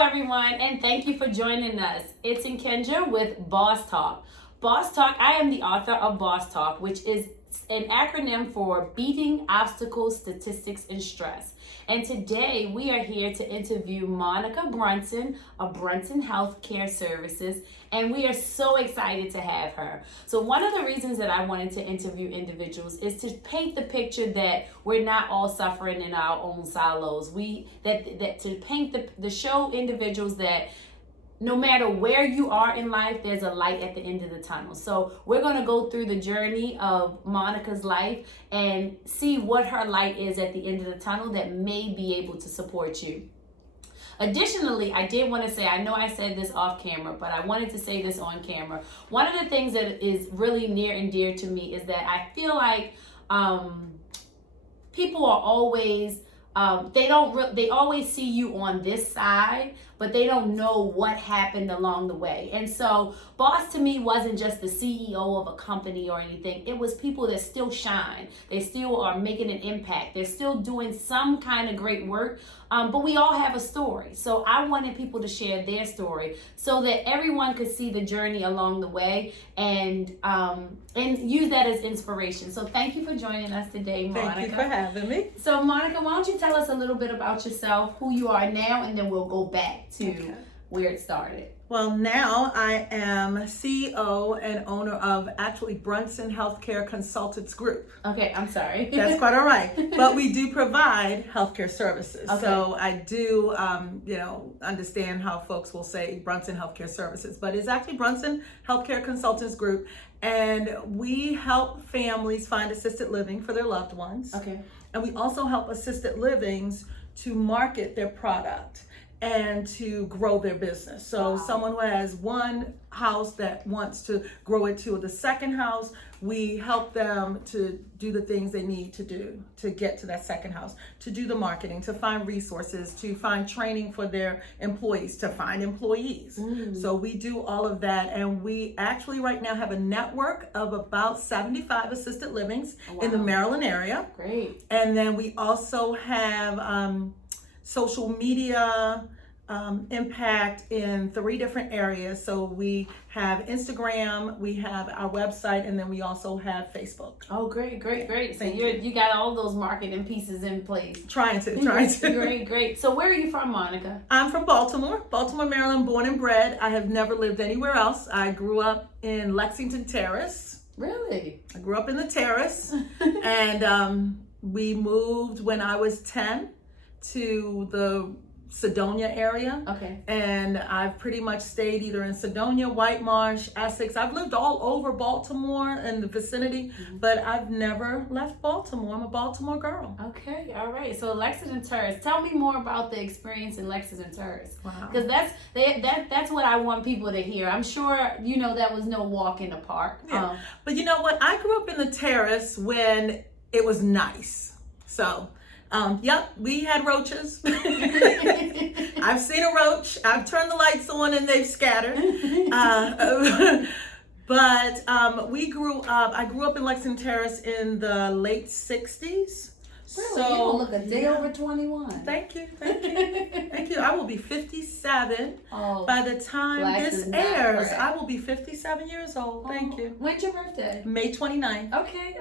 everyone, and thank you for joining us. It's Kendra with Boss Talk. Boss Talk, I am the author of Boss Talk, which is an acronym for Beating Obstacles, Statistics, and Stress. And today we are here to interview Monica Brunson of Brunson Healthcare Services, and we are so excited to have her. So one of the reasons that I wanted to interview individuals is to paint the picture that we're not all suffering in our own silos. To paint the show individuals that no matter where you are in life, there's a light at the end of the tunnel. So we're going to go through the journey of Monica's life and see what her light is at the end of the tunnel that may be able to support you. Additionally, I did want to say, I know I said this off camera, but I wanted to say this on camera. One of the things that is really near and dear to me is that I feel like people are always they always see you on this side, but they don't know what happened along the way. And so boss to me wasn't just the CEO of a company or anything. It was people that still shine. They still are making an impact. They're still doing some kind of great work. But we all have a story. So I wanted people to share their story so that everyone could see the journey along the way and use that as inspiration. So thank you for joining us today, Monica. Thank you for having me. So Monica, why don't you tell us a little bit about yourself, who you are now, and then we'll go back to where it started. Well, now I am CEO and owner of actually Brunson Healthcare Consultants Group. Okay, I'm sorry. That's quite all right. But we do provide healthcare services. Okay. So I do, understand how folks will say Brunson Healthcare Services, but it's actually Brunson Healthcare Consultants Group. And we help families find assisted living for their loved ones. Okay. And we also help assisted livings to market their product and to grow their business. So someone who has one house that wants to grow it to the second house, we help them to do the things they need to do to get to that second house, to do the marketing, to find resources, to find training for their employees, to find employees. So we do all of that, and we actually right now have a network of about 75 assisted livings in the Maryland area. Great. And then we also have social media impact in 3 different areas. So we have Instagram, we have our website, and then we also have Facebook. Oh, great. So you got all those marketing pieces in place. Trying to. Great. So where are you from, Monica? I'm from Baltimore, Maryland, born and bred. I have never lived anywhere else. I grew up in Lexington Terrace. Really? I grew up in the Terrace, and we moved when I was 10 to the Sedonia area. Okay. And I've pretty much stayed either in Sedonia, White Marsh, Essex. I've lived all over Baltimore and the vicinity, but I've never left Baltimore. I'm a Baltimore girl. Okay, all right. So Lexington Terrace. Tell me more about the experience in Lexington Terrace. Wow. Because that's what I want people to hear. I'm sure that was no walk in the park. Yeah. But you know what? I grew up in the Terrace when it was nice. So we had roaches. I've seen a roach. I've turned the lights on and they've scattered. But I grew up in Lexington Terrace in the late 60s. Really? You don't look a day over 21. Thank you. I will be 57 by the time this airs. I will be 57 years old. Thank you. When's your birthday? May 29th. Okay,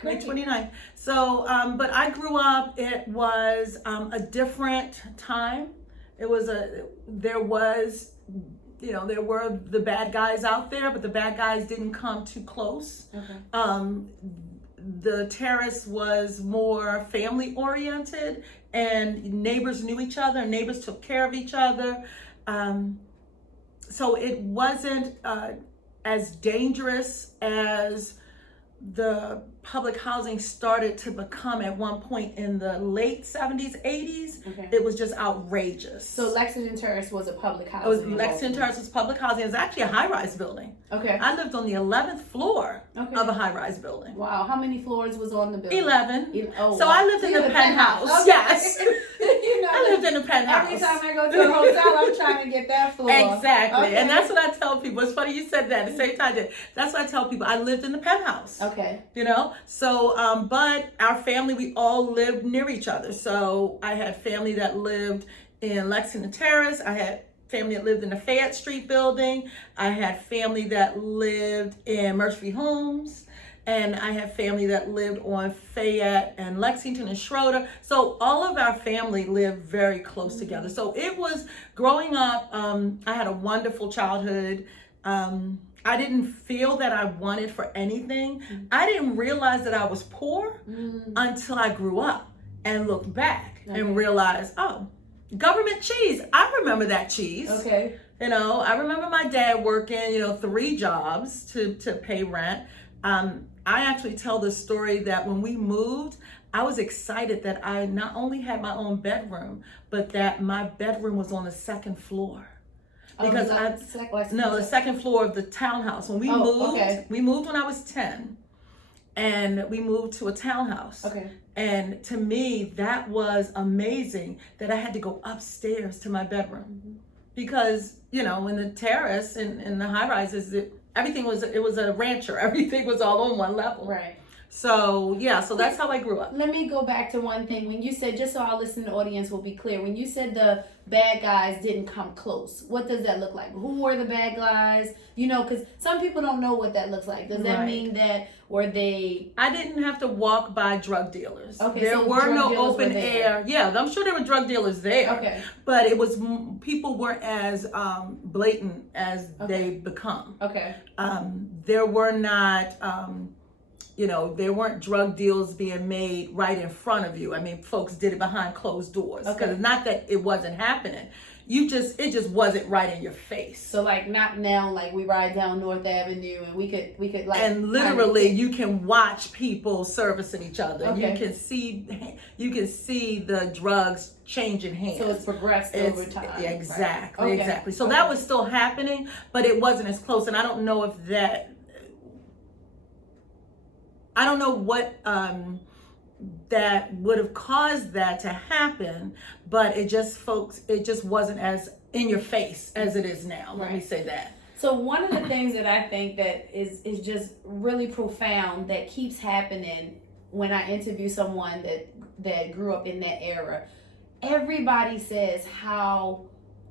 great. May 29th. So, but I grew up, it was a different time. There were the bad guys out there, but the bad guys didn't come too close. Okay. The Terrace was more family oriented, and neighbors knew each other, neighbors took care of each other. So it wasn't as dangerous as the public housing started to become at one point in the late 70s, 80s. Okay. It was just outrageous. So Lexington Terrace was a public housing. Lexington Terrace was public housing. It was actually a high-rise building. Okay. I lived on the 11th floor of a high-rise building. Wow. How many floors was on the building? 11. Oh, so wow. I lived in the penthouse. Okay. Yes. I lived in the penthouse. Every time I go to a hotel, I'm trying to get that floor. Exactly. Okay. And that's what I tell people. It's funny you said that. At the same time, that's what I tell people. I lived in the penthouse. Okay. So, but our family, we all lived near each other. So I had family that lived in Lexington Terrace. I had family that lived in the Fayette Street building. I had family that lived in Murphy Homes. And I had family that lived on Fayette and Lexington and Schroeder. So all of our family lived very close together. So it was growing up, I had a wonderful childhood. I didn't feel that I wanted for anything. I didn't realize that I was poor until I grew up and looked back and realized, oh, government cheese. I remember that cheese. Okay. You know, I remember my dad working, 3 jobs to pay rent. I actually tell the story that when we moved, I was excited that I not only had my own bedroom, but that my bedroom was on the 2nd floor. Because the 2nd floor of the townhouse. When we we moved when I was 10, and we moved to a townhouse. Okay. And to me, that was amazing that I had to go upstairs to my bedroom. Because, in the terrace and in the high rises, everything was a rancher. Everything was all on one level. Right. So that's how I grew up. Let me go back to one thing. When you said, just so our listening audience will be clear, when you said the bad guys didn't come close, what does that look like? Who were the bad guys? Because some people don't know what that looks like. Does that mean that I didn't have to walk by drug dealers. Okay, there so were no open were air. Yeah, I'm sure there were drug dealers there. Okay. But it was people weren't as blatant as they become. Okay. There were not. There weren't drug deals being made right in front of you. I mean, folks did it behind closed doors. Because it's not that it wasn't happening. It just wasn't right in your face. So not now, we ride down North Avenue and we could and literally you can watch people servicing each other. Okay. You can see the drugs changing hands. So it's progressed over time. Exactly, right. Exactly. So that was still happening, but it wasn't as close. And I don't know if I don't know what that would have caused that to happen, but it just wasn't as in your face as it is now. Let me say that. So one of the things that I think that is just really profound that keeps happening when I interview someone that grew up in that era, everybody says how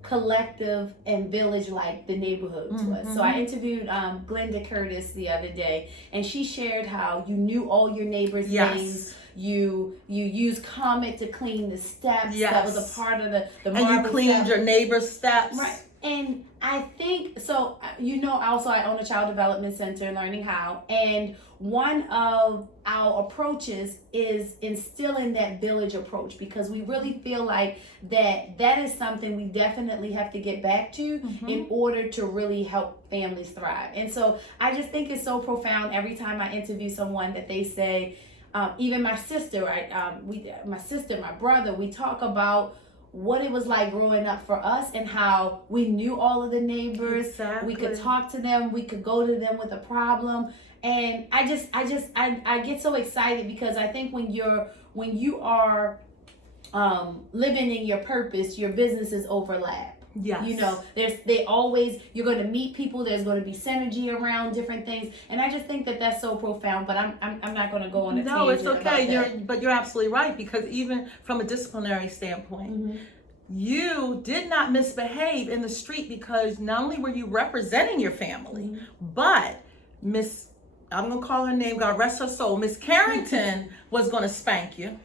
collective and village like the neighborhoods was. So I interviewed Glenda Curtis the other day, and she shared how you knew all your neighbors' names. You used Comet to clean the steps. That was a part of the and you cleaned your neighbor's steps. Right. And I think so. Also I own a child development center, Learning How, and one of our approaches is instilling that village approach, because we really feel like that is something we definitely have to get back to in order to really help families thrive. And so I just think it's so profound every time I interview someone that they say, even my sister, my brother, we talk about what it was like growing up for us and how we knew all of the neighbors. Exactly. We could talk to them. We could go to them with a problem. And I get so excited, because I think when you are living in your purpose, your businesses overlap. Yes. You're going to meet people. There's going to be synergy around different things, and I just think that that's so profound. But I'm not going to go on a tangent. No, it's okay. About You're absolutely right, because even from a disciplinary standpoint, you did not misbehave in the street, because not only were you representing your family, but I'm going to call her name, God rest her soul, Miss Carrington was going to spank you.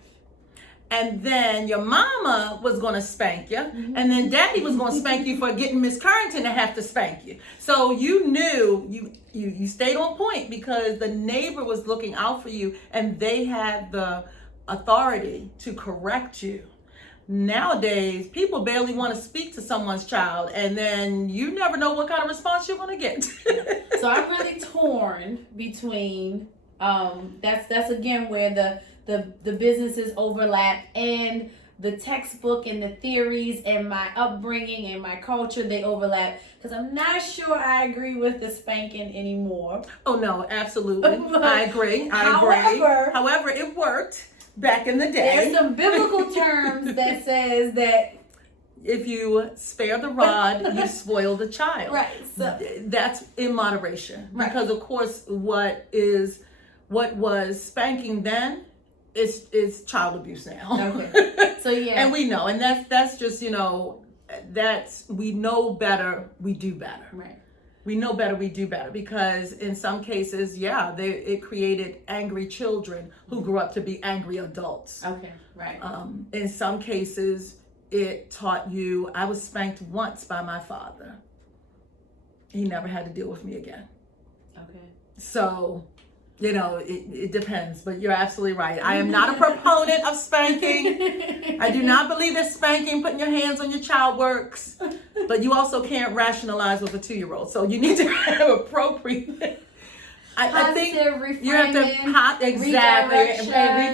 And then your mama was going to spank you. And then daddy was going to spank you for getting Miss Carrington to have to spank you. So you knew you stayed on point, because the neighbor was looking out for you and they had the authority to correct you. Nowadays, people barely want to speak to someone's child, and then you never know what kind of response you're going to get. So I'm really torn between that's again where the businesses overlap, and the textbook and the theories and my upbringing and my culture, they overlap, because I'm not sure I agree with the spanking anymore. Oh no, absolutely. I agree. However, it worked back in the day. There's some biblical terms that says that if you spare the rod, you spoil the child. Right. So that's in moderation. Right. Because of course what was spanking then it's child abuse now. Okay. So yeah. And we know, and that's just, we know better, we do better. Right. We know better, we do better, because in some cases, it created angry children who grew up to be angry adults. Okay, right. In some cases, it taught you. I was spanked once by my father. He never had to deal with me again. Okay. So, it depends, but you're absolutely right. I am not a proponent of spanking. I do not believe that spanking, putting your hands on your child works, but you also can't rationalize with a 2-year-old. So you need to have appropriate. I think you have to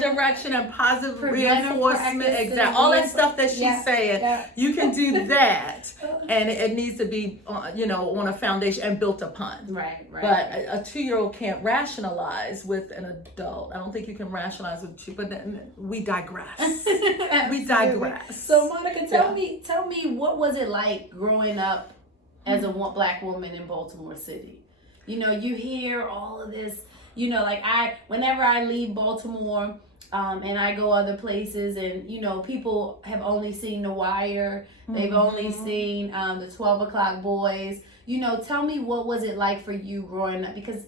redirection and positive reinforcement, exactly all that stuff that she's saying. Yeah. You can do that, and it needs to be, on a foundation and built upon. Right. But a 2-year-old can't rationalize with an adult. I don't think you can rationalize with two. But then we digress. We digress. So Monica, tell me, what was it like growing up as a Black woman in Baltimore City? You hear all of this, whenever I leave Baltimore, and I go other places, and, people have only seen The Wire. They've only seen the 12 o'clock boys. Tell me, what was it like for you growing up? Because,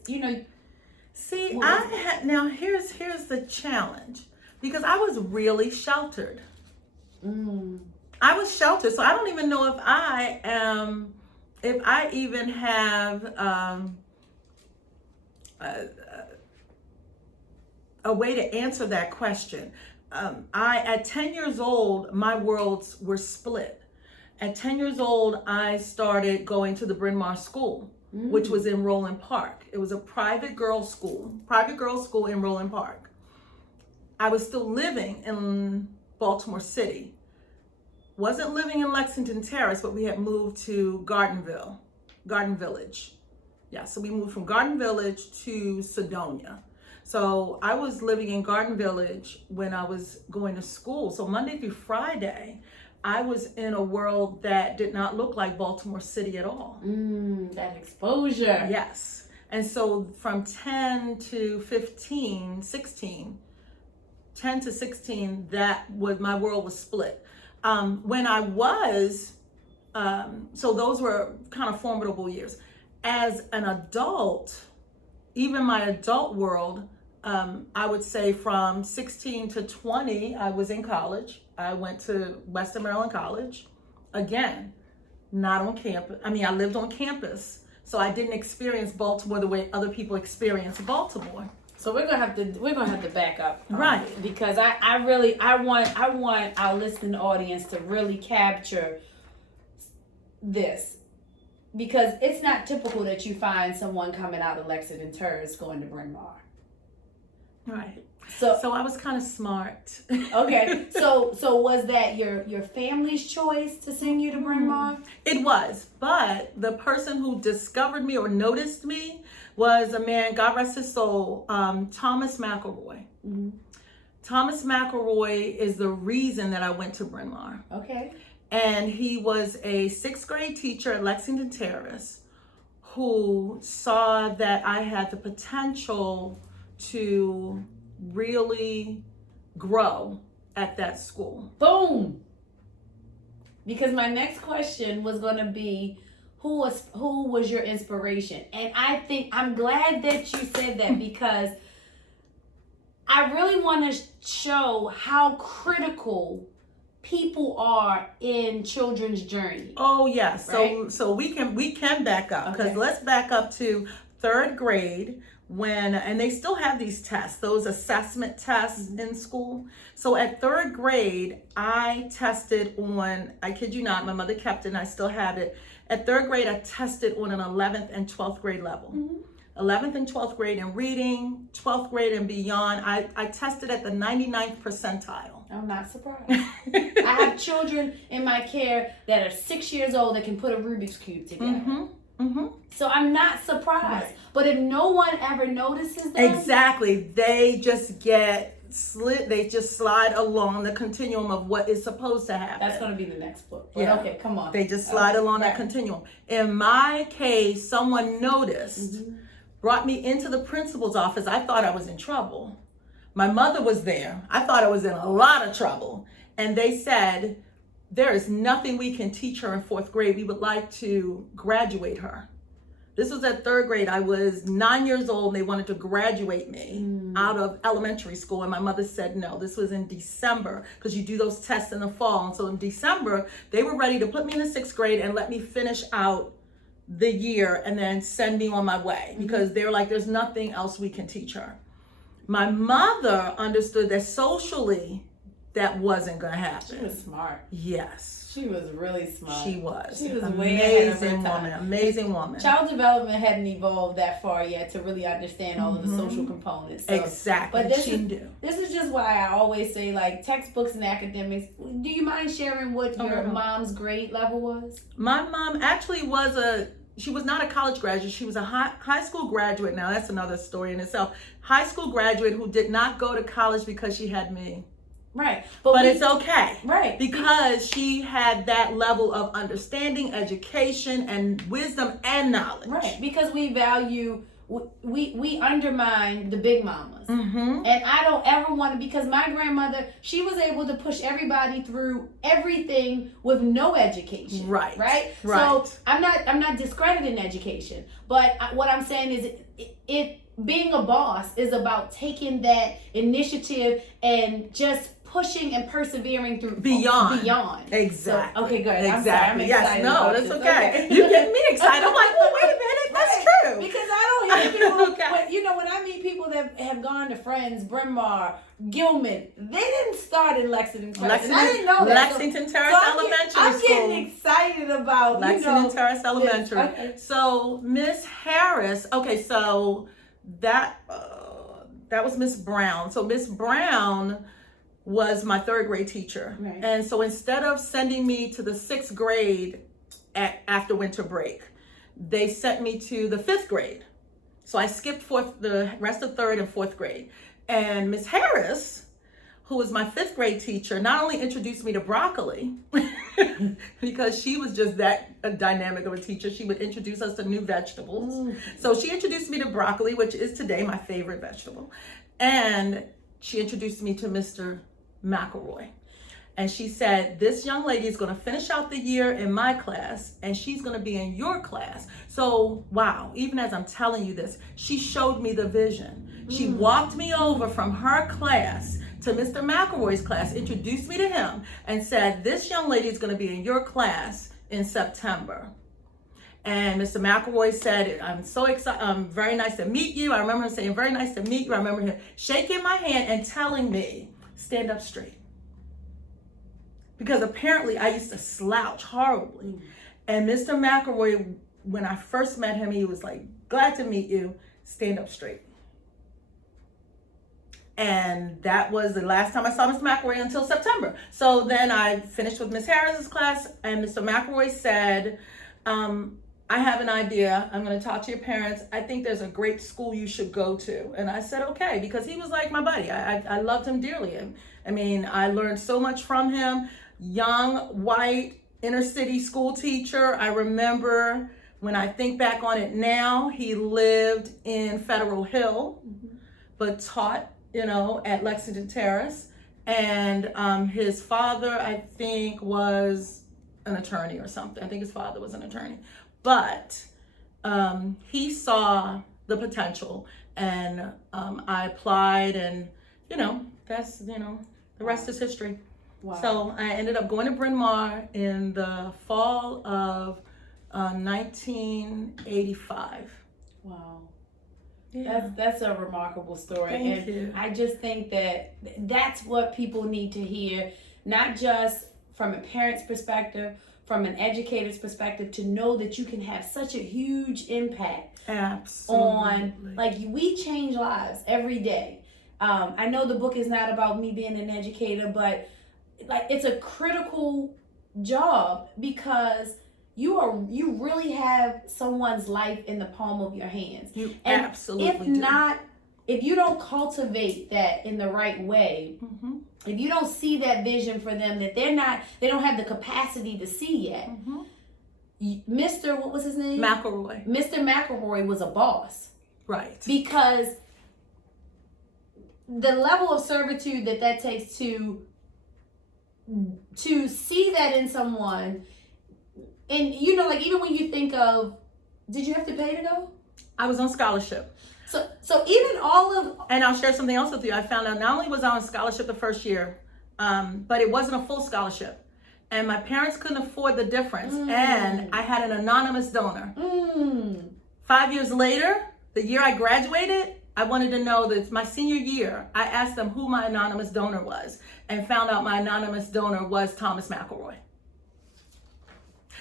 see, now here's the challenge, because I was really sheltered. I was sheltered. So I don't even know if I even have, a way to answer that question. At 10 years old, my worlds were split. At 10 years old, I started going to the Bryn Mawr School, which was in Roland Park. It was a private girls' school in Roland Park. I was still living in Baltimore City. Wasn't living in Lexington Terrace, but we had moved to Garden Village. Yeah, so we moved from Garden Village to Sedonia. So I was living in Garden Village when I was going to school. So Monday through Friday, I was in a world that did not look like Baltimore City at all. That exposure. Yes. And so from 10 to 16, my world was split. When I was, so those were kind of formidable years. As an adult, even my adult world, I would say from 16 to 20, I was in college. I went to Western Maryland College. Again, not on campus. I lived on campus, so I didn't experience Baltimore the way other people experience Baltimore. So we're gonna have to back up, right? Because I want our listening audience to really capture this. Because it's not typical that you find someone coming out of Lexington Terrace going to Bryn Mawr. Right. So I was kind of smart. Okay. So was that your family's choice to send you to Bryn Mawr? It was. But the person who discovered me or noticed me was a man, God rest his soul, Thomas McElroy. Mm-hmm. Thomas McElroy is the reason that I went to Bryn Mawr. Okay. And he was a 6th grade teacher at Lexington Terrace who saw that I had the potential to really grow at that school. Boom! Because my next question was going to be, who was your inspiration? And I think I'm glad that you said that, because I really want to show how critical people are in children's journey. Oh yes, right? So we can back up, because let's back up to 3rd grade and they still have these tests, those assessment tests in school. So at 3rd grade, I tested on, I kid you not, my mother kept it and I still have it. At 3rd grade, I tested on an 11th and 12th grade level. 11th and 12th grade in reading, 12th grade and beyond. I tested at the 99th percentile. I'm not surprised. I have children in my care that are 6 years old that can put a Rubik's Cube together. So I'm not surprised. Right. But if no one ever notices that. Exactly. They just slide along the continuum of what is supposed to happen. That's going to be the next book. But okay, come on. They just slide along that continuum. In my case, someone noticed, brought me into the principal's office. I thought I was in trouble. My mother was there. I thought I was in a lot of trouble. And they said, there is nothing we can teach her in 4th grade. We would like to graduate her. This was at 3rd grade. I was 9 years old and they wanted to graduate me out of elementary school. And my mother said no. This was in December because you do those tests in the fall. And so in December, they were ready to put me in the 6th grade and let me finish out the year and then send me on my way because they were like, there's nothing else we can teach her. My mother understood that socially that wasn't going to happen. She was smart. Yes. She was really smart. She was. She was way ahead of her amazing time. woman. Amazing woman. Child development hadn't evolved that far yet to really understand all of the social components. So, Exactly. but this is just why I always say, like, textbooks and academics. Do you mind sharing what your mom's grade level was? My mom actually she was not a college graduate. She was a high school graduate. Now, that's another story in itself. High school graduate who did not go to college because she had me. Right. But it's okay. Right. Because she had that level of understanding, education, and wisdom and knowledge. Right. Because we value, we undermine the big mamas. And I don't ever want to, because my grandmother, she was able to push everybody through everything with no education. Right. Right? So I'm not discrediting education. But what I'm saying is it being a boss is about taking that initiative and just pushing and persevering through beyond. Exactly. So, okay, good. Exactly. I'm sorry. I'm excited. No, that's okay. You get me excited. I'm like, well, wait a minute, that's true. Because I don't hear people. When I meet people that have gone to Friends, Bryn Mawr, Gilman, they didn't start in Lexington Terrace. And I didn't know that. Lexington Terrace Elementary School. I'm getting excited about Lexington Terrace Elementary. Okay. So Miss Harris. Okay, so that was Miss Brown. So Miss Brown was my 3rd grade teacher. Right. And so instead of sending me to the 6th grade after winter break, they sent me to the 5th grade. So I skipped the rest of 3rd and 4th grade. And Miss Harris, who was my 5th grade teacher, not only introduced me to broccoli, because she was just that dynamic of a teacher, she would introduce us to new vegetables. So she introduced me to broccoli, which is today my favorite vegetable. And she introduced me to Mr. McElroy. And she said, this young lady is going to finish out the year in my class and she's going to be in your class. So, wow, even as I'm telling you this, she showed me the vision. She walked me over from her class to Mr. McElroy's class, introduced me to him, and said, this young lady is going to be in your class in September. And Mr. McElroy said, I'm so excited, very nice to meet you. I remember him saying, very nice to meet you. I remember him shaking my hand and telling me, stand up straight. Because apparently I used to slouch horribly. And Mr. McElroy, when I first met him, he was like, glad to meet you, stand up straight. And that was the last time I saw Mr. McElroy until September. So then I finished with Miss Harris's class, and Mr. McElroy said, I have an idea. I'm going to talk to your parents. I think there's a great school you should go to. And I said, okay, because he was like my buddy. I loved him dearly. I mean, I learned so much from him. Young, white, inner city school teacher. I remember when I think back on it now, he lived in Federal Hill, but taught, at Lexington Terrace. And his father, I think, was an attorney or something. I think his father was an attorney. But he saw the potential, and I applied, and that's the rest is history. Wow. So I ended up going to Bryn Mawr in the fall of 1985. Wow. Yeah. That's a remarkable story. Thank you. I just think that's what people need to hear, not just from a parent's perspective, from an educator's perspective, to know that you can have such a huge impact. Absolutely. We change lives every day. I know the book is not about me being an educator, but it's a critical job because you really have someone's life in the palm of your hands. You absolutely do. If you don't cultivate that in the right way, if you don't see that vision for them, that they don't have the capacity to see yet. Mr. What was his name? McElroy. Mr. McElroy was a boss. Right. Because the level of servitude that takes to see that in someone. And like even when you think of, did you have to pay to go? I was on scholarship. So even all of, and I'll share something else with you. I found out not only was I on scholarship the first year, but it wasn't a full scholarship. And my parents couldn't afford the difference. And I had an anonymous donor. 5 years later, the year I graduated, I wanted to know that my senior year, I asked them who my anonymous donor was and found out my anonymous donor was Thomas McElroy.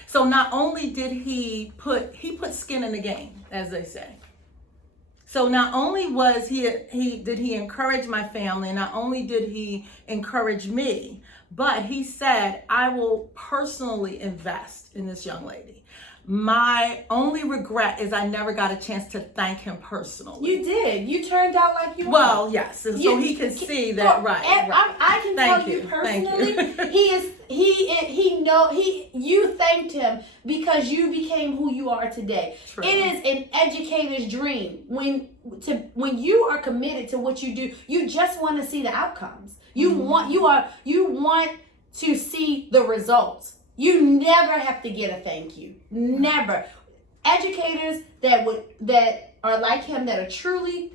So not only did he put skin in the game, as they say. So not only was did he encourage my family, not only did he encourage me, but he said, I will personally invest in this young lady. My only regret is I never got a chance to thank him personally. You did. You turned out like you Well, yes. So he can see that, right. I can tell you personally, you thanked him because you became who you are today. True. It is an educator's dream. When you are committed to what you do, you you want to see the outcomes. You want to see the results. You never have to get a thank you. Never. Educators that are like him, that are truly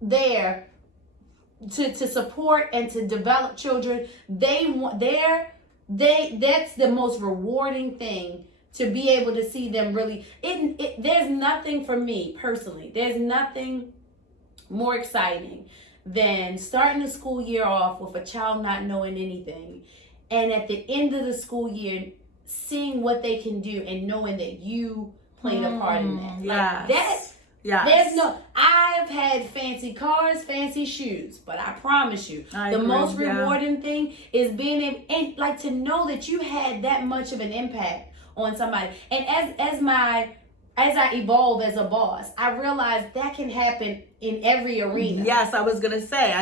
there to support and to develop children, that's the most rewarding thing, to be able to see them really. There's nothing for me personally. There's nothing more exciting than starting the school year off with a child not knowing anything, and at the end of the school year, seeing what they can do and knowing that you played a part in that. Like that. Yes. I've had fancy cars, fancy shoes, but I promise you, the most rewarding thing is being able, and like, to know that you had that much of an impact on somebody. And as I evolve as a boss, I realize that can happen in every arena. Yes, I was going to say,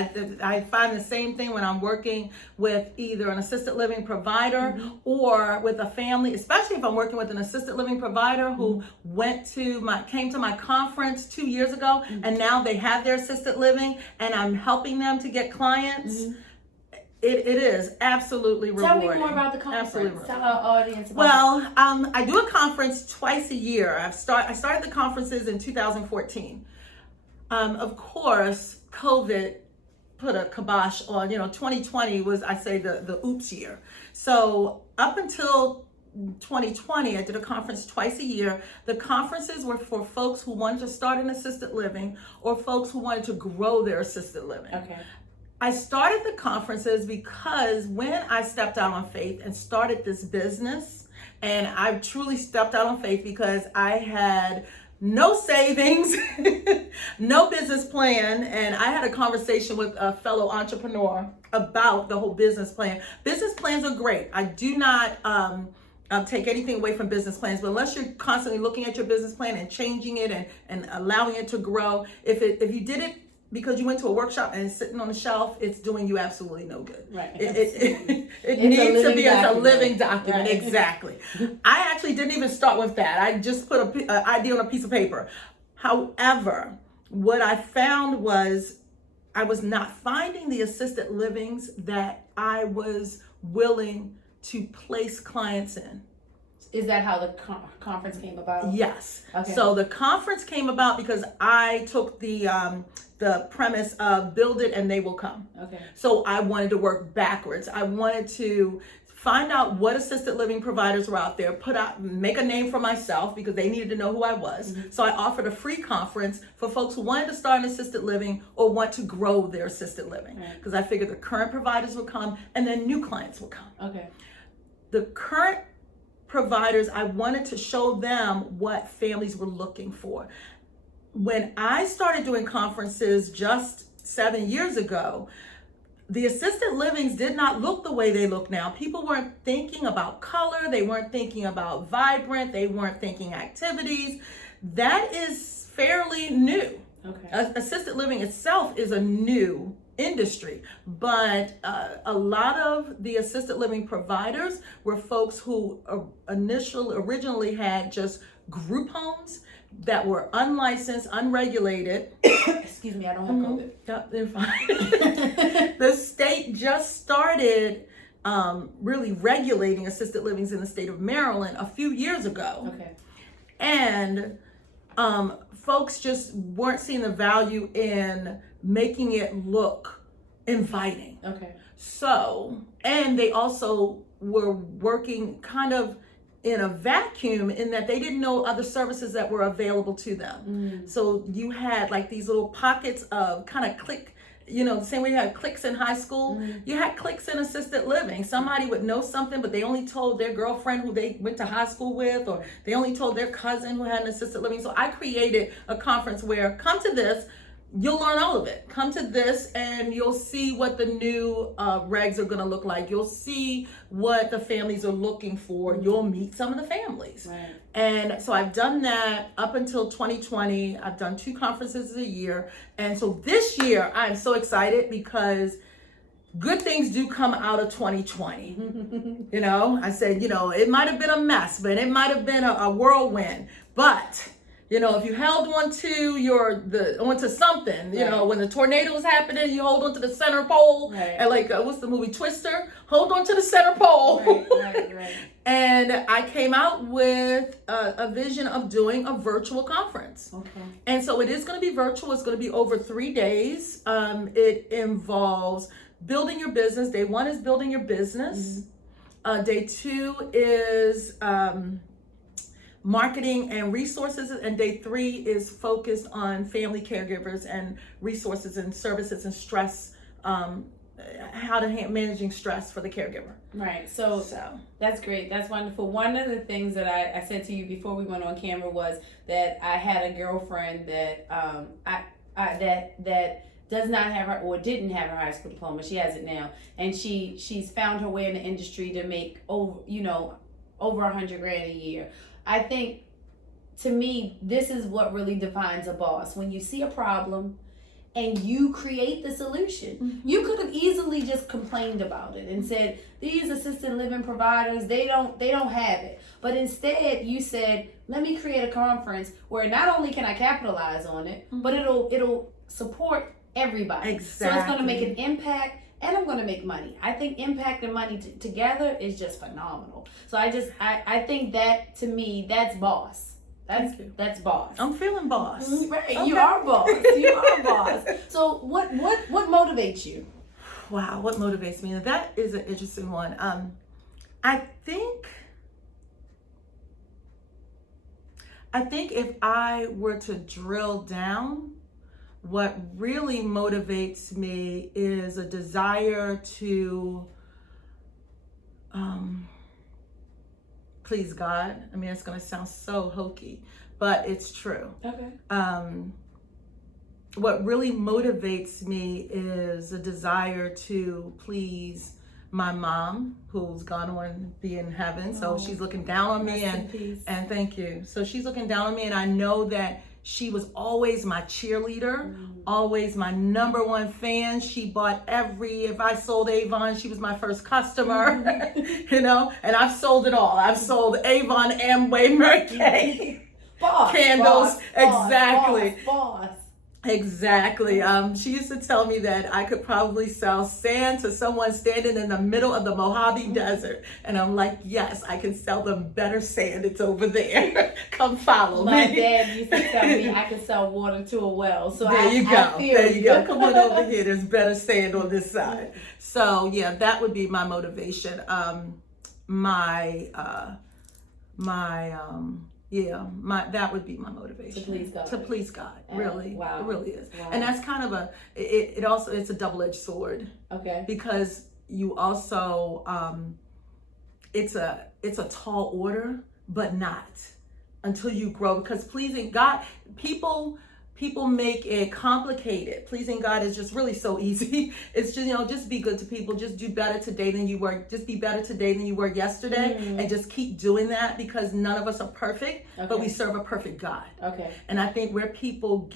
I find the same thing when I'm working with either an assisted living provider or with a family, especially if I'm working with an assisted living provider who came to my conference 2 years ago, and now they have their assisted living, and I'm helping them to get clients. It is absolutely rewarding. Tell me more about the conference. Absolutely. Tell our audience about Well, I do a conference twice a year. I started the conferences in 2014. Of course, COVID put a kibosh on, 2020 was, I say, the oops year. So up until 2020, I did a conference twice a year. The conferences were for folks who wanted to start an assisted living or folks who wanted to grow their assisted living. Okay. I started the conferences because when I stepped out on faith and started this business, and I truly stepped out on faith because I had no savings, no business plan, and I had a conversation with a fellow entrepreneur about the whole business plan. Business plans are great. I do not take anything away from business plans, but unless you're constantly looking at your business plan and changing it and allowing it to grow, if you did it because you went to a workshop and it's sitting on the shelf, it's doing you absolutely no good. Right. It needs to be a living document. Right. Exactly. I actually didn't even start with that. I just put an idea on a piece of paper. However, what I found was I was not finding the assisted livings that I was willing to place clients in. Is that how the conference came about? Yes. Okay. So the conference came about because I took the premise of build it and they will come. Okay. So I wanted to work backwards. I wanted to find out what assisted living providers were out there, make a name for myself because they needed to know who I was. So I offered a free conference for folks who wanted to start an assisted living or want to grow their assisted living, because I figured the current providers would come and then new clients will come. Okay. The current providers, I wanted to show them what families were looking for. When I started doing conferences just 7 years ago, the assisted livings did not look the way they look now. People weren't thinking about color. They weren't thinking about vibrant. They weren't thinking activities. That is fairly new. Okay. Assisted living itself is a new industry, but a lot of the assisted living providers were folks who originally had just group homes, that were unlicensed, unregulated. Excuse me, I don't have COVID. Yeah, they're fine. The state just started really regulating assisted livings in the state of Maryland a few years ago. Okay. And folks just weren't seeing the value in making it look inviting. Okay. So, and they also were working kind of in a vacuum in that they didn't know other services that were available to them. So you had like these little pockets of kind of click, the same way you had cliques in high school, you had cliques in assisted living. Somebody would know something, but they only told their girlfriend who they went to high school with, or they only told their cousin who had an assisted living. So I created a conference where, come to this, you'll learn all of it. Come to this and you'll see what the new regs are going to look like. You'll see what the families are looking for. You'll meet some of the families. Right. And so I've done that up until 2020. I've done 2 conferences a year. And so this year I'm so excited because good things do come out of 2020. I said, it might have been a mess, but it might have been a whirlwind. But if you held on to onto something, when the tornado was happening, you hold on to the center pole. Right. And what's the movie Twister? Hold on to the center pole. Right. And I came out with a vision of doing a virtual conference. Okay. And so it is going to be virtual. It's going to be over 3 days. It involves building your business. Day 1 is building your business. Day 2 is marketing and resources, and day 3 is focused on family caregivers and resources and services and stress, how to managing stress for the caregiver. Right. So that's great. That's wonderful. One of the things that I said to you before we went on camera was that I had a girlfriend that that does not have her, or didn't have her high school diploma. She has it now, and she's found her way in the industry to make over $100,000 a year. I think, to me, this is what really defines a boss. When you see a problem and you create the solution. You could have easily just complained about it and said, these assisted living providers, they don't have it. But instead you said, let me create a conference where not only can I capitalize on it, but it'll support everybody. Exactly. So it's going to make an impact, and I'm going to make money. I think impact and money together is just phenomenal. So I think that, to me, that's boss. That's boss. I'm feeling boss. Right. Okay. You are boss. You are boss. So what motivates you? Wow, what motivates me? That is an interesting one. I think if I were to drill down, what really motivates me is a desire to please God. I mean, it's going to sound so hokey, but it's true. Okay. What really motivates me is a desire to please my mom, who's gone on to be in heaven. So she's looking down on me, and thank you. So she's looking down on me, and I know that she was always my cheerleader, always my number one fan. She bought if I sold Avon, she was my first customer, and I've sold it all. I've sold Avon, Amway, Merkay, candles, exactly. Boss. Exactly. She used to tell me that I could probably sell sand to someone standing in the middle of the Mojave Desert. And I'm like, yes, I can sell them better sand. It's over there. Come follow me. My dad used to tell me I could sell water to a well. So there you go. Come on over here. There's better sand on this side. So yeah, that would be my motivation. That would be my motivation. To please God. Really. Wow. It really is. Wow. And that's kind of it's a double-edged sword. Okay. Because you also, it's a tall order, but not until you grow, because pleasing God, people make it complicated. Pleasing God is just really so easy. It's just, just be good to people. Just do better today than you were. Just be better today than you were yesterday. And just keep doing that, because none of us are perfect, but we serve a perfect God. Okay. And I think where people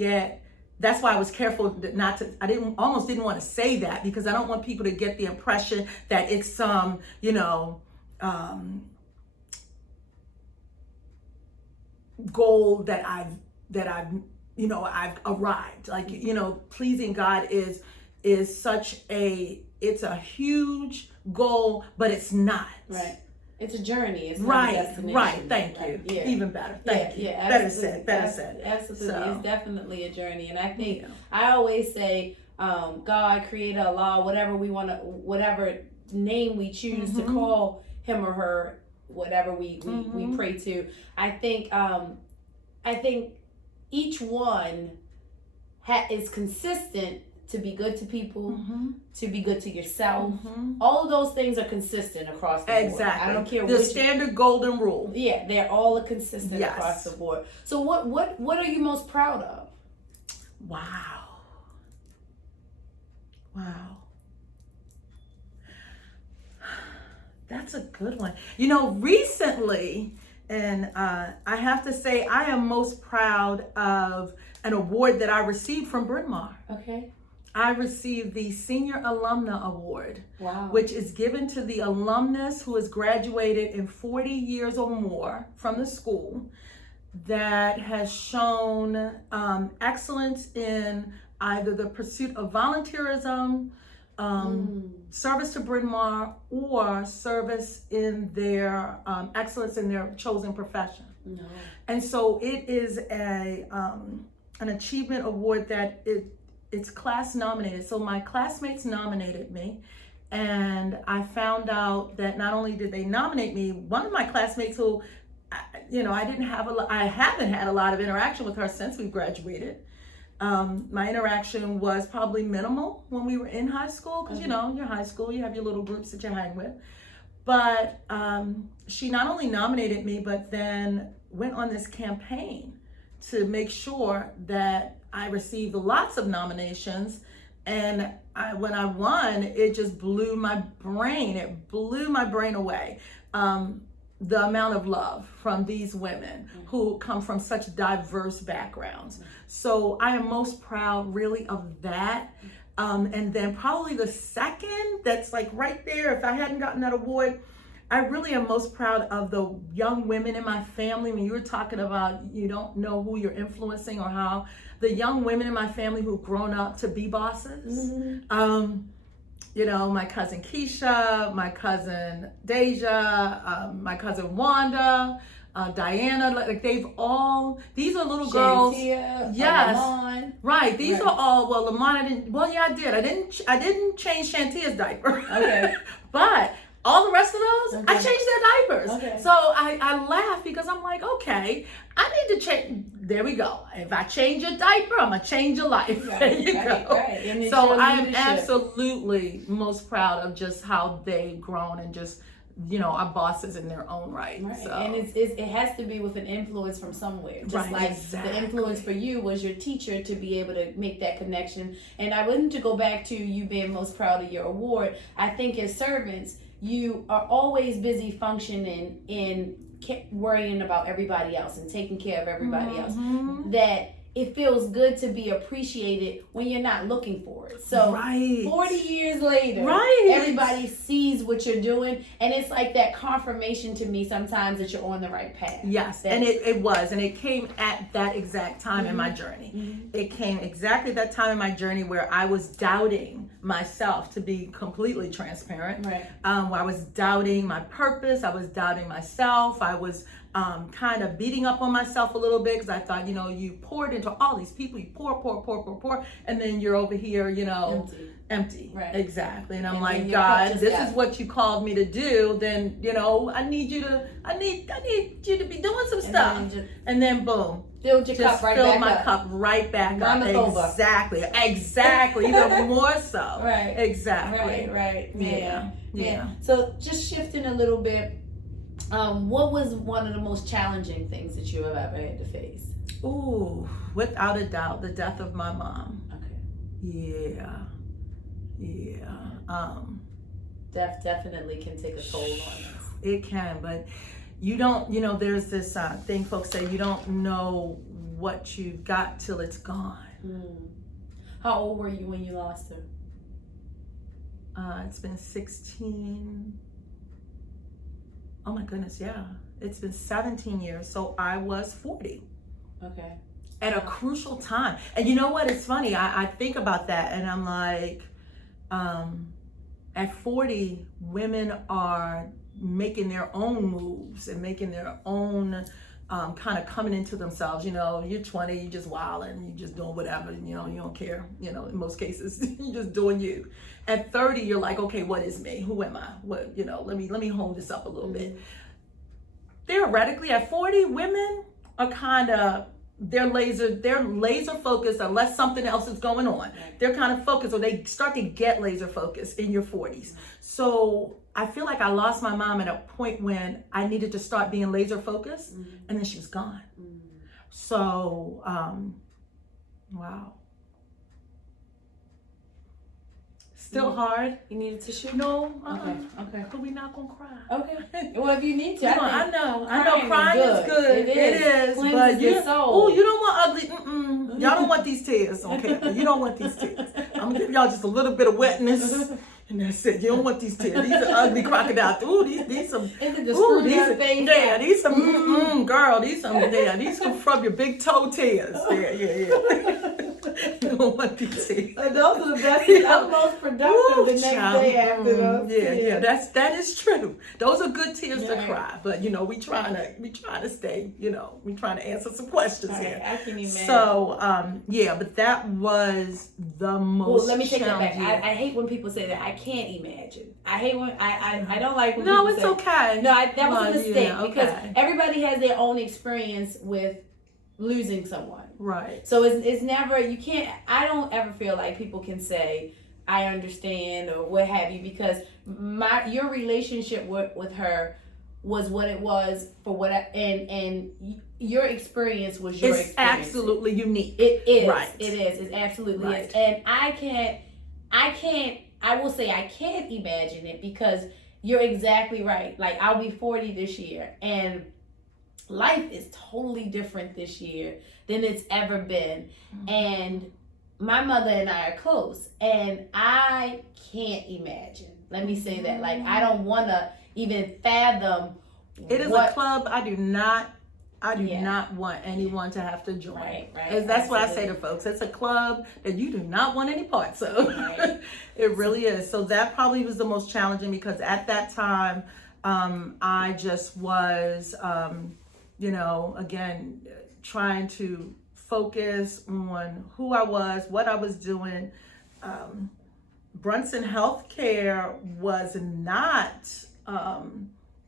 that's why I was careful almost didn't want to say that, because I don't want people to get the impression that it's some, goal that I've I've arrived. Like, pleasing God is such it's a huge goal, but it's not. Right. It's a journey. It's right, not a destination. right. Thank you. Yeah. Even better. Thank you. Yeah, Better said. Absolutely. So, it's definitely a journey. And I think I always say, God, creator, Allah, whatever we want to, whatever name we choose to call him or her, whatever we pray to. I think each one is consistent to be good to people, to be good to yourself. All of those things are consistent across the board. Exactly. I don't care the standard golden rule. Yeah, they're all consistent across the board. So what are you most proud of? Wow. That's a good one. Recently, and I have to say, I am most proud of an award that I received from Bryn Mawr. Okay. I received the Senior Alumna Award, wow, which is given to the alumnus who has graduated in 40 years or more from the school that has shown excellence in either the pursuit of volunteerism, service to Bryn Mawr, or service in their excellence in their chosen profession. No. And so it is an achievement award that it's class nominated. So my classmates nominated me, and I found out that not only did they nominate me, one of my classmates who, I haven't had a lot of interaction with her since we graduated. My interaction was probably minimal when we were in high school, because you're high school, you have your little groups that you hang with. But she not only nominated me, but then went on this campaign to make sure that I received lots of nominations. And when I won, it just blew my brain. It blew my brain away. The amount of love from these women who come from such diverse backgrounds. So I am most proud really of that. And then probably the second that's like right there, if I hadn't gotten that award, I really am most proud of the young women in my family. When you were talking about you don't know who you're influencing or how, the young women in my family who've grown up to be bosses. My cousin Keisha, my cousin Deja, my cousin Wanda, Diana, like these are little girls. Yes. Lamont. Right. These are all, Lamont, I did. I didn't change Shantia's diaper. Okay. But all the rest of those, I changed their diapers. Okay. So I laugh because I'm like, okay, I need to change. There we go. If I change your diaper, I'm going to change your life. Right, there you right, go. Right. And So I am absolutely most proud of just how they've grown and just, are bosses in their own right. Right. So. And it has to be with an influence from somewhere. Just right, like exactly. The influence for you was your teacher to be able to make that connection. And I wanted to go back to you being most proud of your award. I think as servants, you are always busy functioning in worrying about everybody else and taking care of everybody else. That it feels good to be appreciated when you're not looking for it. So 40 years later, everybody sees what you're doing, and it's like that confirmation to me sometimes that you're on the right path. Yes, and it was, and it came at that exact time in my journey. It came exactly that time in my journey where I was doubting myself, to be completely transparent. Right. Where I was doubting my purpose, I was doubting myself, I was kind of beating up on myself a little bit because I thought, you poured into all these people, you pour, and then you're over here, empty. Right. Exactly. And I'm like, God, this is what you called me to do. Then, I need you to be doing some stuff. And then boom. Filled your cup right back up. Filled my cup right back up. Exactly. Even more so. Right. Exactly. Right. Yeah. So just shifting a little bit, what was one of the most challenging things that you have ever had to face? Ooh, without a doubt, the death of my mom. Okay. Yeah. Death definitely can take a toll on us. It can, but you don't, there's this thing folks say, you don't know what you've got till it's gone. How old were you when you lost her? It's been 16 Oh my goodness, yeah. It's been 17 years. So I was 40. Okay. At a crucial time. And you know what? It's funny. I think about that and I'm like, at 40, women are making their own moves and making their own kind of coming into themselves. You know, you're 20, you're just wilding, you're just doing whatever, you know, you don't care, you know, in most cases, you're just doing you. At 30, you're like, okay, what is me? Who am I? What, you know, let me hone this up a little bit. Theoretically, at 40, women are kind of, they're laser focused unless something else is going on. They're kind of focused, or they start to get laser focused in your 40s. So I feel like I lost my mom at a point when I needed to start being laser focused, and then she was gone. So, wow. Still hard. You need a tissue? No. Okay. But we're not gonna cry. Okay. Well, if you need to, I know. Crying is good. It is. Cleanses But your soul. Oh, you don't want ugly. Y'all don't want these tears, okay? You don't want these tears. I'm gonna give y'all just a little bit of wetness, and that's it. You don't want these tears. These are ugly crocodiles. Ooh, these some. Is it the screw your face? Yeah, these some. Girl, these come from your big toe tears. Yeah. You don't want these tears. Those are the best. I'm most productive the next day after those. Yeah, that is true. Those are good tears to cry. But you know, we trying to stay. You know, we trying to answer some questions here. I can imagine. So but that was the most. Well, let me take that back. I hate when people say that. I can't imagine. I hate when I don't like when No, people it's say, okay. No, that was a mistake because okay. everybody has their own experience with losing someone. Right. So it's never, you can't, I don't ever feel like people can say, I understand or what have you, because your relationship with her was what it was for what and your experience was your experience. It's absolutely unique. It is. Right. It is. It absolutely right. is. And I will say I can't imagine it because you're exactly right. Like I'll be 40 this year and life is totally different this year than it's ever been. And my mother and I are close and I can't imagine. Let me say that. Like I don't want to even fathom. It is a club I do not want anyone to have to join. Right. That's what I say to folks. It's a club that you do not want any parts of. Right. It really is. So that probably was the most challenging because at that time, I just was, again, trying to focus on who I was, what I was doing. Brunson Healthcare was not,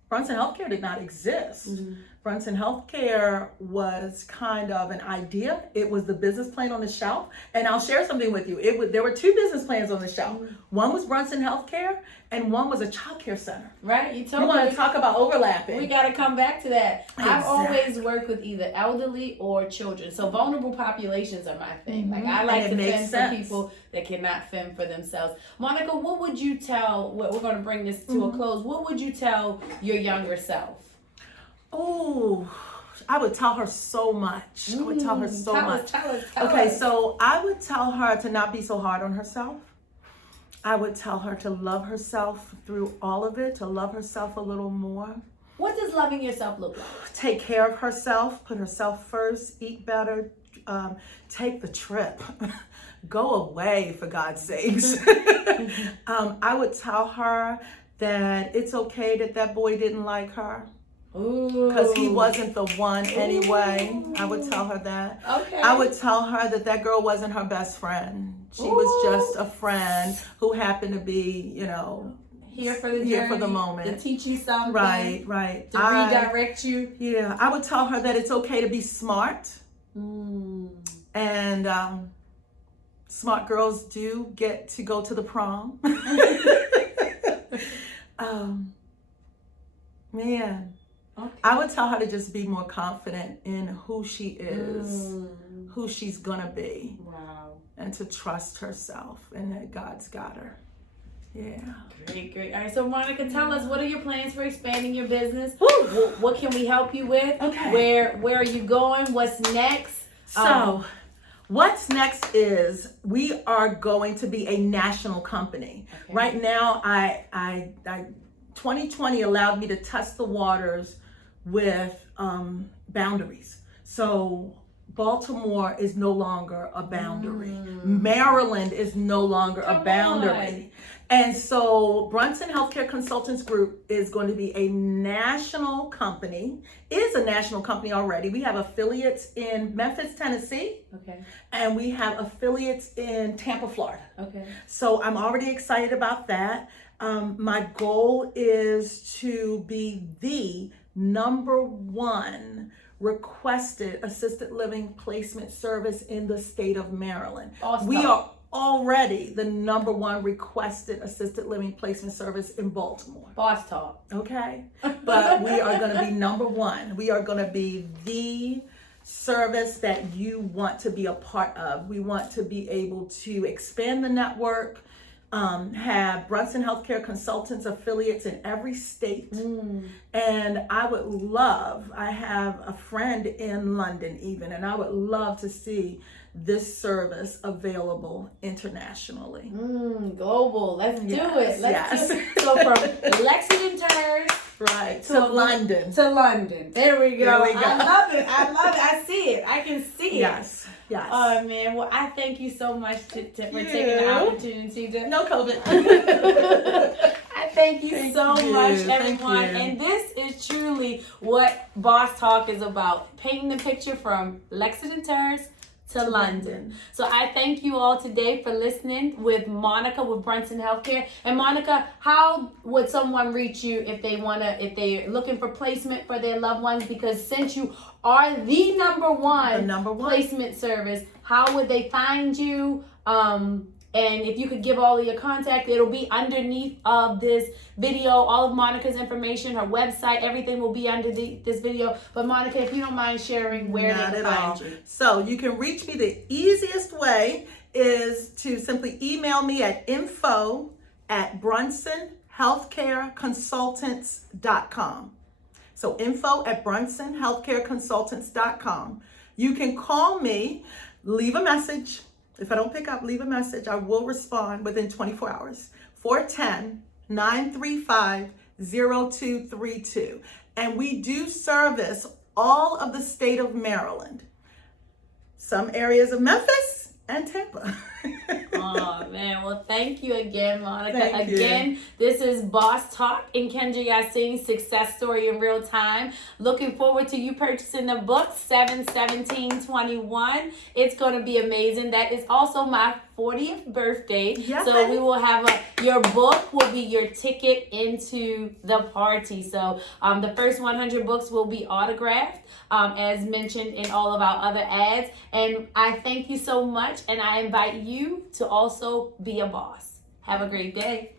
Brunson Healthcare did not exist. Mm-hmm. Brunson Healthcare was kind of an idea. It was the business plan on the shelf. And I'll share something with you. There were two business plans on the shelf. Mm-hmm. One was Brunson Healthcare and one was a child care center. Right. You want to talk about overlapping. We got to come back to that. Exactly. I've always worked with either elderly or children. So vulnerable populations are my thing. Mm-hmm. Like I like to fend for people that cannot fend for themselves. Monica, what would you tell, we're going to bring this to a close. What would you tell your younger self? Oh, I would tell her so much. I would tell her so much. Tell us. Okay, so I would tell her to not be so hard on herself. I would tell her to love herself through all of it, to love herself a little more. What does loving yourself look like? Take care of herself, put herself first, eat better, take the trip. Go away, for God's sakes. I would tell her that it's okay that boy didn't like her. Because he wasn't the one anyway. Ooh. I would tell her that. Okay. I would tell her that girl wasn't her best friend. She was just a friend who happened to be, here for the journey, here for the moment, to teach you something. Right. To redirect you. Yeah, I would tell her that it's okay to be smart. And smart girls do get to go to the prom. Man. Okay. I would tell her to just be more confident in who she is, who she's gonna be. Wow. And to trust herself and that God's got her. Yeah. Great. All right, so Monica, tell us, what are your plans for expanding your business? What can we help you with? Okay. Where are you going? What's next? So, what's next is we are going to be a national company. Okay. Right now, I 2020 allowed me to test the waters with boundaries. So Baltimore is no longer a boundary. Maryland is no longer a boundary. And so Brunson Healthcare Consultants Group is going to be a national company, is a national company already. We have affiliates in Memphis, Tennessee. Okay. And we have affiliates in Tampa, Florida. Okay. So I'm already excited about that. My goal is to be the #1 requested assisted living placement service in the state of Maryland. Awesome. We are already the #1 requested assisted living placement service in Baltimore. Boss talk. Okay. But we are going to be #1. We are going to be the service that you want to be a part of. We want to be able to expand the network, have Brunson Healthcare Consultants affiliates in every state. And I would love, I have a friend in London even, and I would love to see this service available internationally. Global. Let's do it. Yes. Do it. So from Lexington Terrace right to London. To London. There we go. There we go. I love it. I love it. I see it. I can see it. Yes. Yes. Oh man. Well, I thank you so much for taking the opportunity to. No COVID. I thank you so much, Thank everyone. you. And this is truly what Boss Talk is about: painting the picture from Lexington Terrace to London. So I thank you all today for listening with Monica with Brunson Healthcare. And Monica, how would someone reach you if they're looking for placement for their loved ones? Because since you are the #1 placement service, how would they find you? And if you could give all of your contact, it'll be underneath of this video. All of Monica's information, her website, everything will be under this video. But Monica, if you don't mind sharing where they can find you. So you can reach me. The easiest way is to simply email me at info@brunsonhealthcareconsultants.com. So info@brunsonhealthcareconsultants.com. You can call me, leave a message. If I don't pick up, leave a message. I will respond within 24 hours. 410-935-0232. And we do service all of the state of Maryland, some areas of Memphis and Tampa. Oh man, well thank you again, Monica. Thank you. Again, this is Boss Talk and Kendra Yassini's success story in real time. Looking forward to you purchasing the book 7/17/21. It's going to be amazing. That is also my 40th birthday. Yes. So we will have your book will be your ticket into the party. So the first 100 books will be autographed, as mentioned in all of our other ads. And I thank you so much, and I invite you to also be a boss. Have a great day.